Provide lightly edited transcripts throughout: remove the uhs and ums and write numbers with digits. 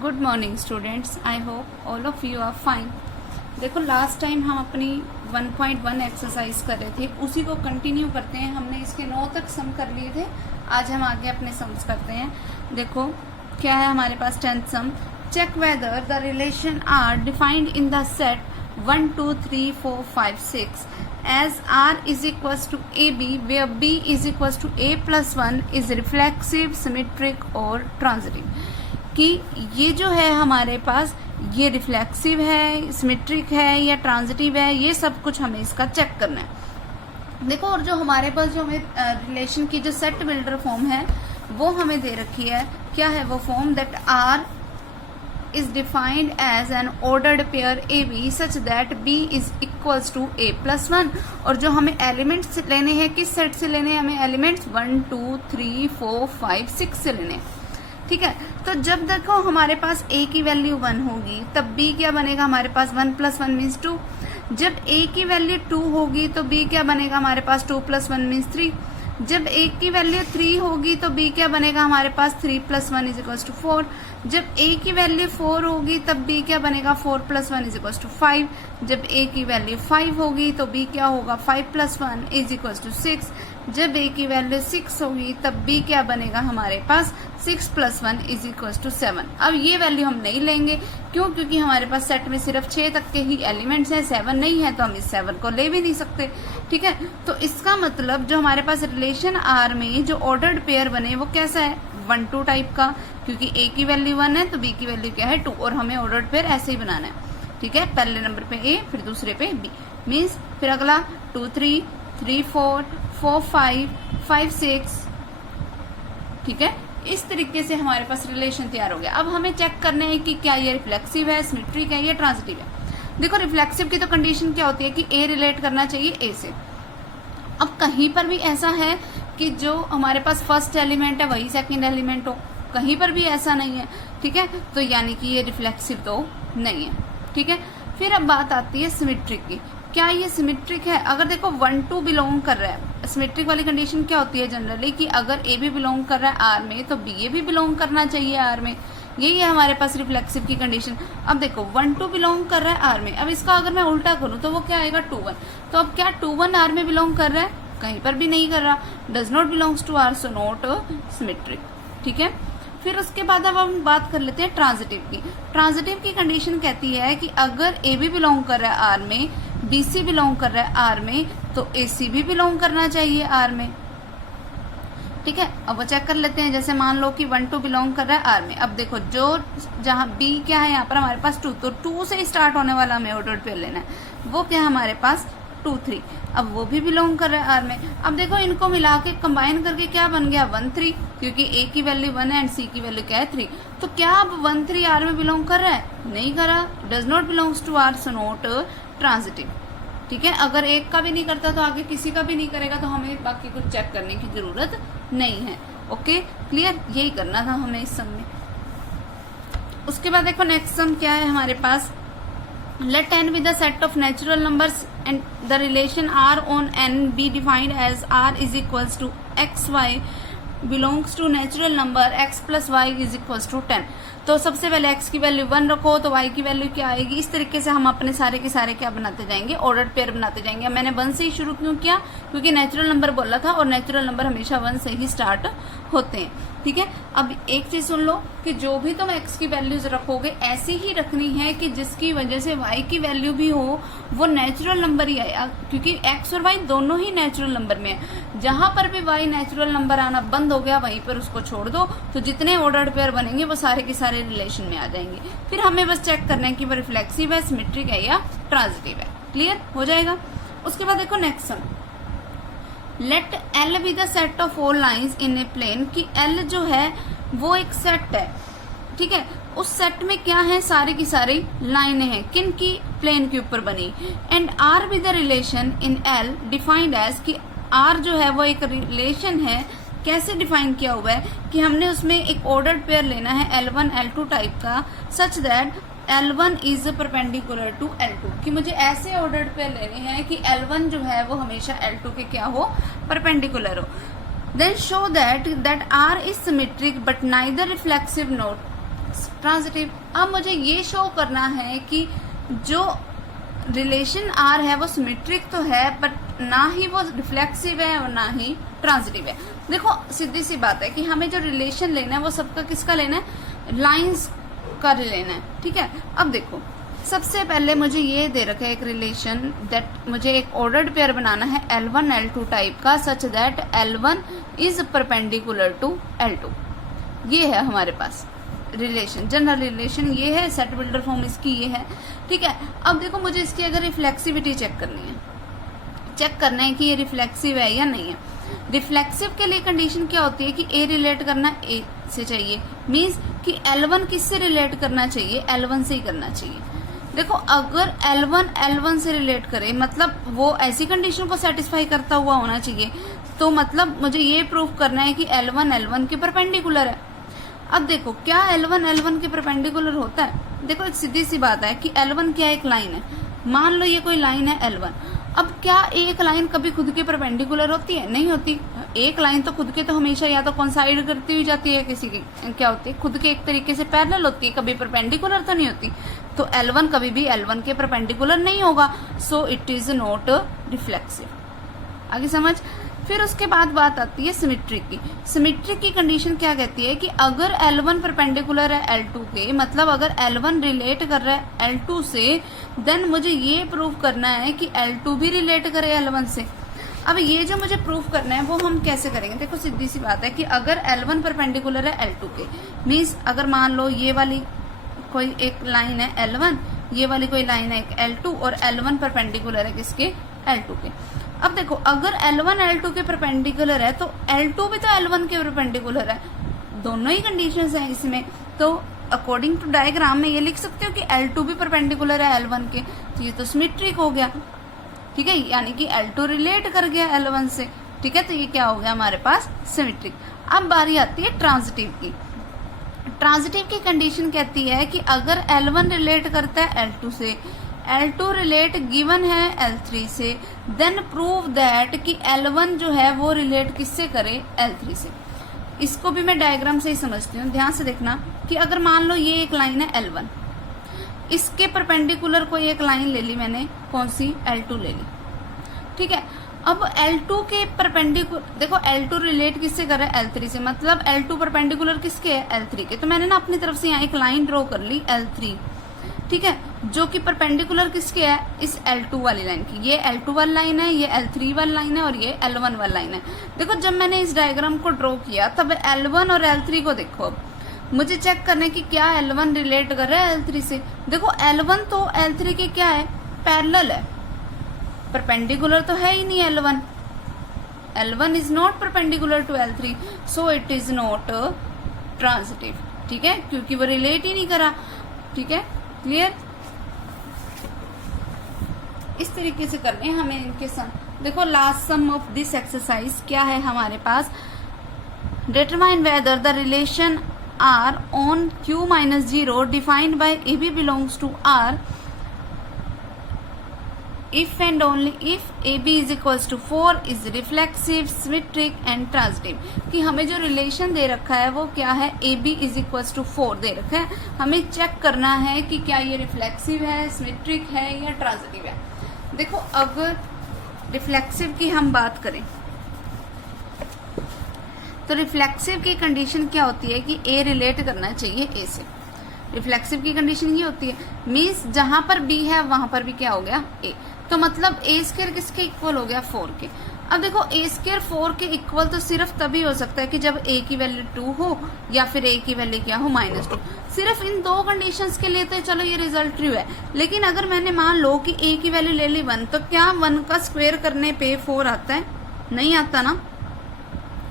Good morning students, I hope all of you are fine. देखो, last time हम अपनी 1.1 exercise कर रहे थे, उसी को कंटिन्यू करते हैं। हमने इसके 9 तक सम कर लिए थे, आज हम आगे अपने सम्स करते हैं। देखो क्या है हमारे पास 10th sum. Check whether the relation R defined in the set 1 2 3 4 5 6 as R is equals to AB where B is equals to A plus 1 is reflexive, symmetric और transitive। कि ये जो है हमारे पास ये रिफ्लेक्सिव है, सिमेट्रिक है या ट्रांजिटिव है, ये सब कुछ हमें इसका चेक करना है। देखो, और जो हमारे पास जो हमें रिलेशन की जो सेट बिल्डर फॉर्म है वो हमें दे रखी है। क्या है वो form? That R is defined as an ordered pair AB such that B is equals to A plus 1। और जो हमें एलिमेंट्स लेने हैं किस सेट से लेने हैं? हमें एलिमेंट्स 1 2 3 4 5 6 से लेने हैं। ठीक है, तो जब देखो हमारे पास A की वैल्यू 1 होगी तब B क्या बनेगा हमारे पास? 1 plus 1 मीन्स 2। जब A की वैल्यू 2 होगी तो B क्या बनेगा हमारे पास? 2 plus 1 मीन्स 3। जब A की वैल्यू 3 होगी तो B क्या बनेगा हमारे पास? 3 plus 1 इज इक्वल्स टू 4। जब A की वैल्यू 4 होगी तब B क्या बनेगा? 4 plus 1 इज इक्वल्स टू 5। जब A की वैल्यू 5 होगी तो B क्या होगा? 5 plus 1 इज इक्वल्स टू 6। जब A की वैल्यू 6 होगी तब B क्या बनेगा हमारे पास? 6 plus 1 इज इक्वल्स टू 7। अब ये वैल्यू हम नहीं लेंगे, क्यों? क्योंकि हमारे पास सेट में सिर्फ 6 तक के ही एलिमेंट्स हैं, 7 नहीं है, तो हम इस 7 को ले भी नहीं सकते। ठीक है, तो इसका मतलब जो हमारे पास रिलेशन आर में जो ऑर्डर्ड पेयर बने वो कैसा है? 1 2 टाइप का, क्योंकि A की वैल्यू 1 है तो B की वैल्यू क्या है? 2, और हमें ऑर्डर्ड पेयर ऐसे ही बनाना है। ठीक है, पहले नंबर पे A फिर दूसरे पे B, मीन्स फिर अगला 2 3 3 4 4 5 5 6। ठीक है, इस तरीके से हमारे पास रिलेशन तैयार हो गया। अब हमें चेक करना है कि क्या ये रिफ्लेक्सिव है, सिमेट्रिक है या ट्रांजिटिव है। देखो, रिफ्लेक्सिव की तो कंडीशन क्या होती है कि A रिलेट करना चाहिए A से। अब कहीं पर भी ऐसा है कि जो हमारे पास फर्स्ट एलिमेंट है वही सेकंड एलिमेंट हो, कहीं पर भी ऐसा नहीं है। ठीक है, तो यानी कि ये रिफ्लेक्सिव तो नहीं है। ठीक है, फिर अब बात आती है सिमेट्रिक की। क्या ये सिमेट्रिक है? अगर देखो 1 2 बिलोंग कर रहा है, सिमेट्रिक वाली कंडीशन क्या होती है जनरली कि अगर A भी बिलोंग कर रहा है आर में तो B भी बिलोंग करना चाहिए आर में। यही है हमारे पास रिफ्लेक्सिव की कंडीशन। अब देखो 1 2 बिलोंग कर रहा है आर में, अब इसका अगर मैं उल्टा करूं तो वो क्या आएगा? 2 1। तो अब क्या 2 1 आर में बिलोंग कर रहा है? कहीं पर भी नहीं कर रहा। Does not belongs to R, so not symmetric. ठीक है, फिर उसके बाद अब हम बात कर लेते हैं ट्रांजिटिव की। ट्रांजिटिव की कंडीशन कहती है कि अगर A भी बिलोंग कर रहा है आर में, BC बिलोंग कर रहा है आर में, तो AC भी बिलोंग करना चाहिए आर में। ठीक है, अब वो चेक कर लेते हैं। जैसे मान लो कि 1 2 बिलोंग कर रहा है आर में। अब देखो जो जहां B क्या है यहाँ पर हमारे पास 2, तो 2 से स्टार्ट होने वाला हमें ऑर्डर्ड पेयर लेना है। वो क्या है हमारे पास? 2 3। अब वो भी बिलोंग कर रहा है आर में। अब देखो इनको मिला के कंबाइन करके क्या बन गया? 1 3, क्योंकि A की वैल्यू 1 है एंड C की वैल्यू क्या है? 3। तो क्या अब 1 3 आर में बिलोंग कर रहा है? नहीं कर रहा। Does not belongs to R, so not transitive. ठीक है, अगर एक का भी नहीं करता तो आगे किसी का भी नहीं करेगा, तो हमें बाकी कुछ चेक करने की जरूरत नहीं है। Okay, clear? यही करना था हमें इस सम में। उसके बाद देखो नेक्स्ट सम क्या है हमारे पास। Let n be the set of natural numbers and the relation R on n be defined as R is equals to xy belongs to natural number x plus y is equals to 10। तो सबसे पहले x की value 1 रखो तो y की value क्या आएगी? इस तरीके से हम अपने सारे के सारे क्या बनाते जाएंगे? ऑर्डर्ड पेयर बनाते जाएंगे। मैंने 1 से ही शुरू क्यों किया? क्योंकि नेचुरल नंबर बोला था और नेचुरल नंबर हमेशा 1 से ही स्टार्ट होते हैं। ठीक है, अब एक चीज सुन लो कि जो भी तुम x की वैल्यूज रखोगे ऐसी ही रखनी है कि जिसकी वजह से y की वैल्यू भी हो वो नेचुरल नंबर ही आए, क्योंकि x और y दोनों ही नेचुरल नंबर में है। जहां पर भी y नेचुरल नंबर आना बंद हो गया वहीं पर उसको छोड़ दो, तो जितने ऑर्डर्ड पेयर बनेंगे वो सारे के सारे रिलेशन में आ जाएंगे। फिर हमें बस चेक करना है कि वो रिफ्लेक्सिव है, सिमेट्रिक है या ट्रांजिटिव है। क्लियर हो जाएगा। उसके बाद देखो next sum. Let L be the set of all lines in a plane, कि L जो है वो एक सेट है। ठीक है, उस सेट में क्या है? सारी की सारी लाइनें हैं, किन की? प्लेन के ऊपर बनी। And R be the relation in L defined as, कि R जो है वो एक रिलेशन है। कैसे डिफाइन किया हुआ है कि हमने उसमें एक ऑर्डर्ड पेयर लेना है L1 L2 टाइप का, such that L1 is perpendicular to L2, कि मुझे ऐसे ऑर्डर्ड पेयर लेने हैं कि L1 जो है वो हमेशा L2 के क्या हो? परपेंडिकुलर हो। Then show that R is symmetric but neither reflexive not transitive. अब मुझे ये शो करना है कि जो रिलेशन आर है वो सिमेट्रिक तो है बट ना ही वो रिफ्लेक्सिव है और ना ही ट्रांजिटिव है। देखो सीधी सी बात है कि हमें जो रिलेशन लेना है वो सबका किसका लेना है, लाइंस का लेना है, ठीक है। अब देखो सबसे पहले मुझे ये दे रखा है एक रिलेशन दैट मुझे एक ऑर्डर्ड पेयर बनाना है L1 L2 टाइप का, such that L1 is perpendicular to L2। ये है हमारे पास रिलेशन, जनरल रिलेशन ये है, सेट बिल्डर फॉर्म इसकी ये है, ठीक है। अब देखो मुझे इसकी अगर रिफ्लेक्सिविटी चेक करनी है, चेक करना है कि ये रिफ्लेक्सिव है या नहीं है। रिफ्लेक्सिव के लिए कंडीशन क्या होती है कि ए रिलेट करना ए से चाहिए, मीन्स कि L1 किससे रिलेट करना चाहिए, L1 से ही करना चाहिए। देखो अगर L1 L1 से रिलेट करे मतलब वो ऐसी कंडीशन को सेटिस्फाई करता हुआ होना चाहिए, तो मतलब मुझे ये प्रूव करना है कि L1 L1 के परपेंडिकुलर है। अब देखो क्या L1 L1 के परपेंडिकुलर होता है, देखो एक सीधी सी बात है कि L1 क्या एक लाइन है, मान लो ये कोई लाइन है L1। अब क्या एक लाइन कभी खुद के परपेंडिकुलर होती है, नहीं होती। एक लाइन तो खुद के तो हमेशा या तो कोइंसाइड करती हुई जाती है, किसी की क्या होती है खुद के एक तरीके से पैरेलल होती है, कभी परपेंडिकुलर तो नहीं होती। तो L1 कभी भी L1 के परपेंडिकुलर नहीं होगा, सो इट इज नॉट रिफ्लेक्सिव। आगे समझ। फिर उसके बाद बात आती है सिमेट्रिक की। सिमेट्रिक की कंडीशन क्या कहती है कि अगर L1 परपेंडिकुलर है L2 के, मतलब अगर L1 रिलेट कर रहा है L2 से, देन मुझे ये प्रूव करना है कि L2 भी रिलेट करे L1 से। अब ये जो मुझे प्रूफ करना है वो हम कैसे करेंगे, देखो सीधी सी बात है कि अगर L1 परपेंडिकुलर है L2 के, मीन्स अगर मान लो ये वाली कोई एक लाइन है L1, ये वाली कोई लाइन है L2 और L1 परपेंडिकुलर है किसके, L2 के। अब देखो अगर L1 L2 के परपेंडिकुलर है तो L2 भी तो L1 के परपेंडिकुलर है, दोनों ही कंडीशंस हैं इसमें। तो अकॉर्डिंग टू डायग्राम में ये लिख सकते हो कि L2 भी परपेंडिकुलर है L1 के, तो ये तो सिमेट्रिक हो गया, ठीक है, यानी कि L2 रिलेट कर गया L1 से, ठीक है। तो ये क्या हो गया हमारे पास, सिमेट्रिक। अब बारी आती है ट्रांजिटिव की। ट्रांजिटिव की कंडीशन कहती है कि अगर L1 रिलेट करता है L2 से, L2 रिलेट गिवन है L3 से, देन प्रूव दैट कि L1 जो है वो रिलेट किससे करे, L3 से। इसको भी मैं डायग्राम से ही समझती हूँ, ध्यान से देखना कि अगर मान लो ये एक लाइन है L1, इसके परपेंडिकुलर कोई एक लाइन ले ली मैंने, कौन सी, L2 ले ली, ठीक है। अब L2 के परपेंडिकुलर, देखो L2 रिलेट किससे कर रहा है, L3 से, मतलब L2 परपेंडिकुलर किसके है, L3 के। तो मैंने ना अपनी तरफ से यहाँ एक लाइन ड्रॉ कर ली L3, ठीक है, जो कि परपेंडिकुलर किसके है, इस L2 वाली लाइन की। ये L2 वाली लाइन है, ये L3 वाली लाइन है और ये L1 वाली लाइन है। देखो जब मैंने इस डायग्राम को ड्रॉ किया तब L1 और L3 को देखो, अब मुझे चेक करने की क्या L1 रिलेट कर रहा है L3 से। देखो L1 तो L3 के क्या है, पैरेलल है, परपेंडिकुलर तो है ही नहीं L1। L1 is not perpendicular to L3, so it is not transitive, ठीक है, क्योंकि वो रिलेट ही नहीं करा, ठीक है, क्लियर। इस तरीके से करने हमें इनके सम। देखो last sum of this exercise क्या है हमारे पास, determine whether the relation R on Q minus 0 defined by AB belongs to R if and only if AB is equals to 4 is reflexive, symmetric and transitive। कि हमें जो relation दे रखा है वो क्या है, AB is equals to 4 दे रखा है, हमें चेक करना है कि क्या ये रिफ्लेक्सिव है, सिमेट्रिक है या ट्रांजिटिव है। देखो अगर रिफ्लेक्सिव की हम बात करें तो रिफ्लेक्सिव की कंडीशन क्या होती है कि A रिलेट करना चाहिए A से। रिफ्लेक्सिव की कंडीशन ये होती है, मीन्स जहां पर B है वहां पर भी क्या हो गया, A। तो मतलब A स्क्वायर किसके इक्वल हो गया, 4 के। अब देखो A स्क्वायर 4 के इक्वल तो सिर्फ तभी हो सकता है कि जब A की वैल्यू 2 हो या फिर A की वैल्यू क्या हो, -2। सिर्फ इन दो कंडीशंस के लिए तो चलो ये रिजल्ट ट्रू है, लेकिन अगर मैंने मान लो कि A की वैल्यू ले ली 1, तो क्या 1 का स्क्वायर करने पे 4 आता है, नहीं आता ना,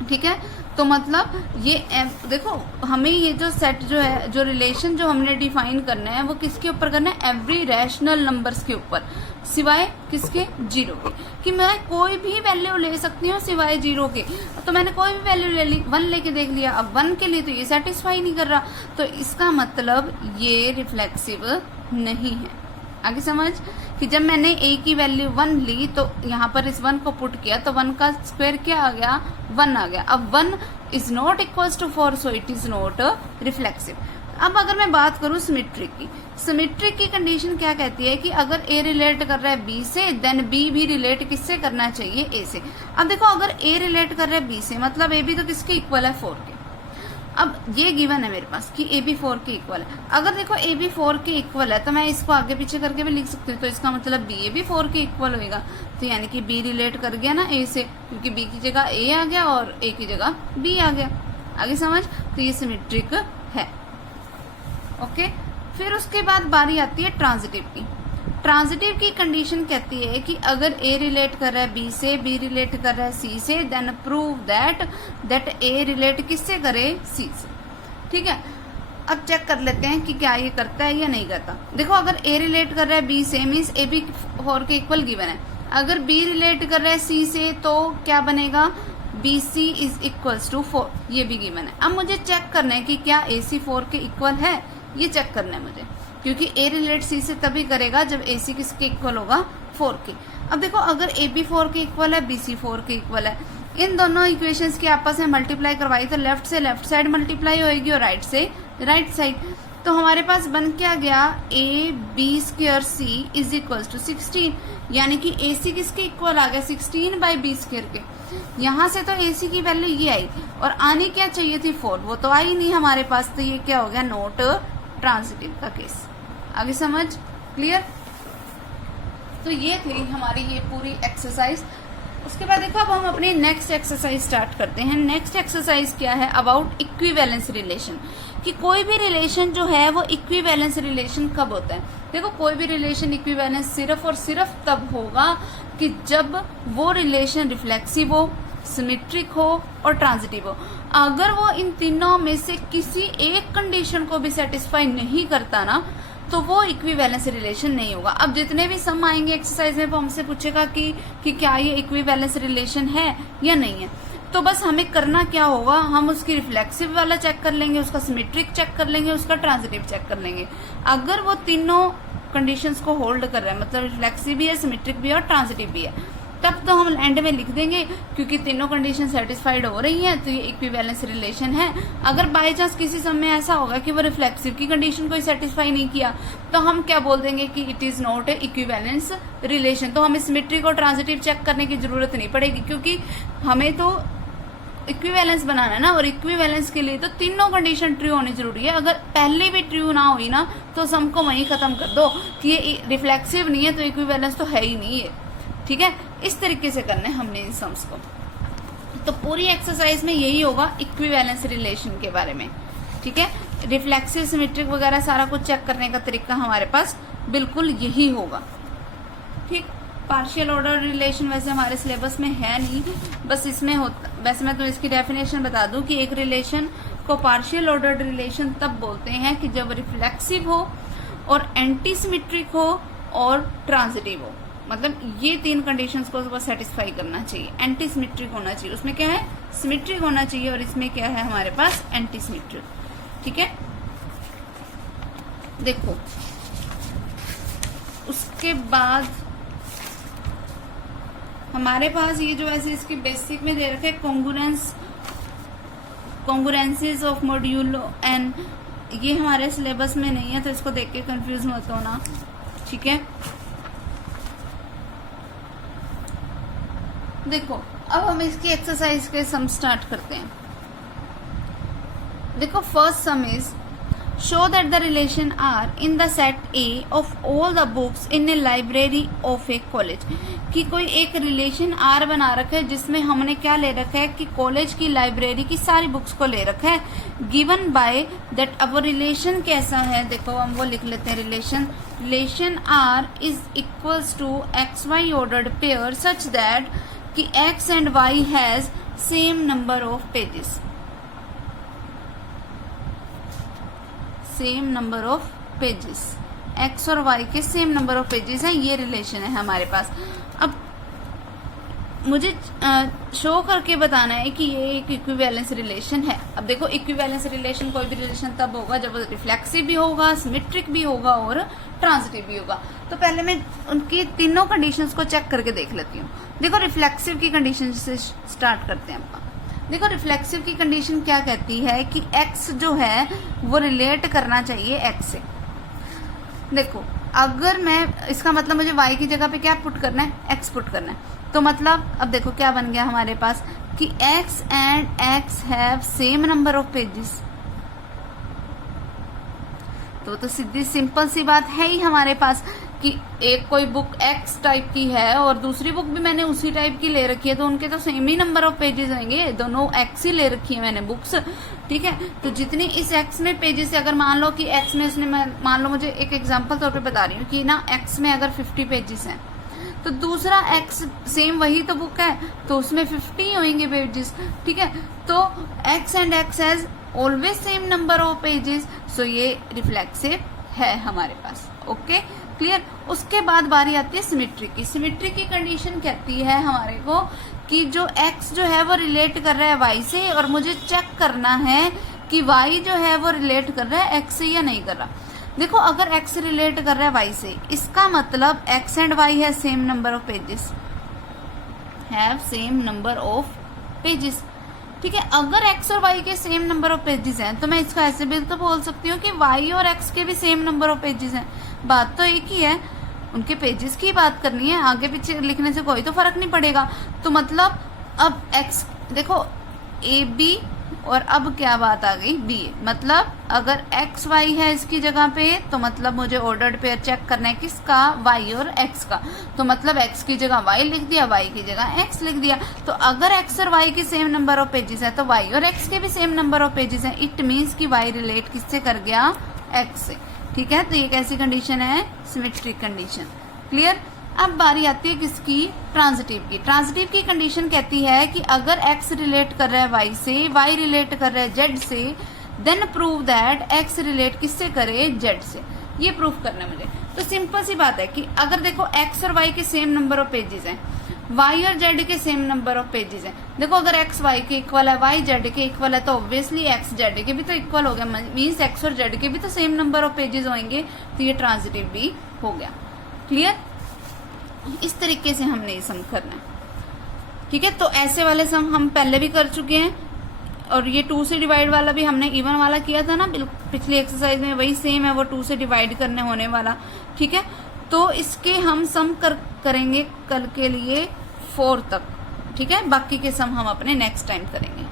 ठीक है। तो मतलब ये देखो हमें ये जो सेट जो है, जो रिलेशन जो हमने डिफाइन करना है वो किसके ऊपर करना है, एवरी रैशनल नंबर्स के ऊपर, सिवाय किसके, 0 के। कि मैं कोई भी वैल्यू ले सकती हूँ सिवाय 0 के। तो मैंने कोई भी वैल्यू ले ली, 1 लेके देख लिया, अब 1 के लिए तो ये सेटिस्फाई नहीं कर रहा, तो इसका मतलब ये रिफ्लेक्सिव नहीं है। आगे समझ, कि जब मैंने a की वैल्यू 1 ली तो यहाँ पर इस 1 को पुट किया तो 1 का स्क्वायर क्या आ गया, 1 आ गया। अब 1 is not equals to 4, so it is not reflexive. अब अगर मैं बात करूं सिमेट्रिक की, सिमेट्रिक की कंडीशन क्या कहती है कि अगर a रिलेट कर रहा है b से, देन b भी रिलेट किससे करना चाहिए, a से। अब देखो अगर a रिलेट कर रहा है b से, मतलब a भी तो किसके इक्वल है, 4 के। अब ये गिवन है मेरे पास कि ए बी 4 के इक्वल है। अगर देखो ए बी 4 के इक्वल है तो मैं इसको आगे पीछे करके भी लिख सकती हूँ, तो इसका मतलब बी ए बी 4 के इक्वल होएगा। तो यानी कि बी रिलेट कर गया ना ए से, क्योंकि बी की जगह ए आ गया और ए की जगह बी आ गया। आगे समझ, तो ये सिमेट्रिक है। ओके, फिर उसके बाद बारी आती है ट्रांजिटिव की। ट्रांजिटिव की कंडीशन कहती है कि अगर A रिलेट कर रहा है B से, B रिलेट कर रहा है C से, then prove that A relate किससे करे, C से। ठीक है, अब चेक कर लेते हैं कि क्या ये करता है या नहीं करता। देखो अगर A रिलेट कर रहा है B से, मीन्स A B 4 के इक्वल गिवन है। अगर B रिलेट कर रहा है C से तो क्या बनेगा, BC इज इक्वल्स टू 4, ये भी गिवन है। अब मुझे चेक करना है कि क्या AC 4 के इक्वल है, ये चेक करना है मुझे, क्योंकि A रिलेट C से तभी करेगा जब AC किसके इक्वल होगा, 4 के। अब देखो अगर AB 4 के इक्वल है, BC 4 के इक्वल है, इन दोनों इक्वेशंस की आपस में मल्टीप्लाई करवाई तो लेफ्ट से लेफ्ट साइड मल्टीप्लाई होगी और राइट से राइट साइड। तो हमारे पास बन क्या गया, AB² इज इक्वल टू 16, यानी कि AC किसके इक्वल आ गया, 16/B² के। यहाँ से तो AC की वैल्यू ये आई और आनी क्या चाहिए थी, 4, वो तो आई नहीं हमारे पास, तो ये क्या हो गया, नॉट ट्रांजिटिव का केस। आगे समझ क्लियर। तो ये थी हमारी ये पूरी एक्सरसाइज। उसके बाद देखो अब हम अपनी नेक्स्ट एक्सरसाइज स्टार्ट करते हैं। नेक्स्ट एक्सरसाइज क्या है, अबाउट इक्विवेलेंस रिलेशन, कि कोई भी रिलेशन जो है वो इक्विवेलेंस रिलेशन कब होता है। देखो कोई भी रिलेशन इक्विवेलेंस सिर्फ और सिर्फ तब होगा कि जब वो रिलेशन रिफ्लेक्सिव हो, सिमेट्रिक हो और ट्रांजिटिव हो। अगर वो इन तीनों में से किसी एक कंडीशन को भी सेटिस्फाई नहीं करता ना, तो वो इक्विवेलेंस रिलेशन नहीं होगा। अब जितने भी सम आएंगे एक्सरसाइज में वो हमसे पूछेगा कि क्या ये इक्विवेलेंस रिलेशन है या नहीं है। तो बस हमें करना क्या होगा, हम उसकी रिफ्लेक्सिव वाला चेक कर लेंगे, उसका सिमेट्रिक चेक कर लेंगे, उसका ट्रांजिटिव चेक कर लेंगे। अगर वो तीनों कंडीशंस को होल्ड कर रहा है, मतलब रिफ्लेक्सिव भी है, सिमेट्रिक भी है और ट्रांजिटिव भी है, तब तो हम एंड में लिख देंगे क्योंकि तीनों कंडीशन सेटिस्फाइड हो रही हैं, तो ये इक्विवेलेंस रिलेशन है। अगर बाय चांस किसी समय ऐसा होगा कि वो रिफ्लेक्सिव की कंडीशन को ही सेटिस्फाई नहीं किया, तो हम क्या बोल देंगे कि it is not a equivalence relation. तो हमें सिमेट्रिक और ट्रांजिटिव चेक करने की जरूरत नहीं पड़ेगी, क्योंकि हमें तो इक्विवेलेंस बनाना है ना, और इक्विवेलेंस के लिए तो तीनों कंडीशन ट्रू होनी जरूरी है। अगर पहले भी ट्रू ना हुई ना, तो सम को वहीं खत्म कर दो कि ये रिफ्लेक्सिव नहीं है तो इक्विवेलेंस तो है ही नहीं है। ठीक है, इस तरीके से करना है हमने इन सम्स को। तो पूरी एक्सरसाइज में यही होगा इक्विवेलेंस रिलेशन के बारे में। ठीक है, रिफ्लेक्सिव, सिमेट्रिक वगैरह सारा कुछ चेक करने का तरीका हमारे पास बिल्कुल यही होगा। ठीक, पार्शियल ऑर्डर रिलेशन वैसे हमारे सिलेबस में है नहीं, बस इसमें होता। वैसे मैं तो इसकी डेफिनेशन बता दूं कि एक रिलेशन को पार्शियल ऑर्डर रिलेशन तब बोलते हैं कि जब रिफ्लेक्सिव हो और एंटी सिमेट्रिक हो और ट्रांजिटिव हो। मतलब ये तीन कंडीशंस को बस सेटिस्फाई करना चाहिए। एंटी सिमेट्रिक होना चाहिए, उसमें क्या है, सिमेट्रिक होना चाहिए, और इसमें क्या है हमारे पास, एंटी सिमेट्रिक। ठीक है, देखो उसके बाद हमारे पास ये जो ऐसे इसके बेसिक में दे रखे कॉन्ग्रुएंसेस ऑफ मॉड्यूलो एन, ये हमारे सिलेबस में नहीं है, तो इसको देख के कंफ्यूज मत होना। ठीक है, देखो अब हम इसकी एक्सरसाइज के सम स्टार्ट करते हैं। देखो first sum is show that the relation R in the set A of all the books in a library of a college, कि कोई एक रिलेशन आर बना रखा है जिसमें हमने क्या ले रखा है कि कॉलेज की लाइब्रेरी की सारी बुक्स को ले रखा है, गिवन बाय दैट। अब रिलेशन कैसा है, देखो हम वो लिख लेते हैं। Relation R is equals to x y ordered pair such that कि x and y has same number of pages, same number of pages, x और y के सेम नंबर ऑफ पेजेस हैं, ये रिलेशन है हमारे पास। अब मुझे शो करके बताना है कि ये एक इक्विवेलेंस रिलेशन है। अब देखो इक्विवेलेंस रिलेशन कोई भी रिलेशन तब होगा जब रिफ्लेक्सिव भी होगा, सिमेट्रिक भी होगा और ट्रांजिटिव भी होगा। तो पहले मैं उनकी तीनों कंडीशंस को चेक करके देख लेती हूँ। देखो रिफ्लेक्सिव की कंडीशन से स्टार्ट करते हैं आपका। देखो रिफ्लेक्सिव की कंडीशन क्या कहती है कि x जो है वो रिलेट करना चाहिए x से। देखो अगर मैं इसका मतलब मुझे y की जगह पे क्या पुट करना है, x पुट करना है। तो मतलब अब देखो क्या बन गया हमारे पास कि x and x have same number of pages. तो सीधी सिंपल सी बात है ही हमारे पास कि एक कोई बुक x टाइप की है और दूसरी बुक भी मैंने उसी टाइप की ले रखी है, तो उनके तो same he number of pages होंगे, दोनों x ही ले रखी है मैंने बुक्स, ठीक है। तो जितनी इस x में पेजेस है, अगर मान लो कि x में उसने, मान लो मुझे एक एग्जांपल तौर पे बता रही हूँ कि ना x में अगर 50 पेजेस हैं तो दूसरा x सेम वही तो बुक है तो उसमें 50 होंगे पेजेस, ठीक है। तो x and x has always same number of pages, so ये रिफ्लेक्सिव है हमारे पास। Okay clear. उसके बाद बारी आती है सिमेट्री की। सिमेट्री की कंडीशन कहती है हमारे को कि जो x जो है वो रिलेट कर रहा है y से, और मुझे चेक करना है कि y जो है वो रिलेट कर रहा है x से या नहीं कर रहा। देखो अगर x रिलेट कर रहा है y से, इसका मतलब x एंड y है same number of pages, have same number of pages, ठीक है। अगर x और y के सेम नंबर ऑफ पेजेस हैं तो मैं इसको ऐसे भी तो बोल सकती हूँ कि y और x के भी सेम नंबर ऑफ पेजेस हैं। बात तो एक ही है, उनके पेजेस की बात करनी है, आगे पीछे लिखने से कोई तो फर्क नहीं पड़ेगा। तो मतलब अब x देखो ए बी, और अब क्या बात आ गई बी, मतलब अगर एक्स वाई है इसकी जगह पे तो मतलब मुझे ऑर्डर्ड पेयर चेक करना है किसका, वाई और एक्स का। तो मतलब एक्स की जगह वाई लिख दिया, वाई की जगह एक्स लिख दिया। तो अगर एक्स और वाई की सेम नंबर ऑफ पेजेस है तो वाई और एक्स के भी सेम नंबर ऑफ पेजेस है। इट मीन्स कि वाई रिलेट किससे कर गया, एक्स से, ठीक है। तो ये कैसी कंडीशन है, सिमेट्रिक कंडीशन। क्लियर। अब बारी आती है किसकी, ट्रांजिटिव की। ट्रांजिटिव की कंडीशन कहती है कि अगर x रिलेट कर रहा है y से, y रिलेट कर रहा है z से, then prove that x relate किससे करे, z से। ये प्रूफ करना है मुझे। तो सिंपल सी बात है कि अगर देखो x और y के सेम नंबर ऑफ पेजेस हैं, y और z के सेम नंबर ऑफ पेजेस हैं। देखो अगर x y के इक्वल है, y z के इक्वल है, तो ऑब्वियसली x z के भी तो इक्वल हो गया, मीन्स x और z के भी तो सेम नंबर ऑफ पेजेस होंगे, तो ये ट्रांजिटिव भी हो गया। क्लियर। इस तरीके से हमने ये सम करना है, ठीक है। तो ऐसे वाले सम हम पहले भी कर चुके हैं, और ये 2 से डिवाइड वाला भी हमने इवन वाला किया था ना पिछली एक्सरसाइज में, वही सेम है वो 2 से डिवाइड करने होने वाला, ठीक है। तो इसके हम सम करेंगे कल के लिए 4 तक, ठीक है। बाकी के सम हम अपने नेक्स्ट टाइम करेंगे।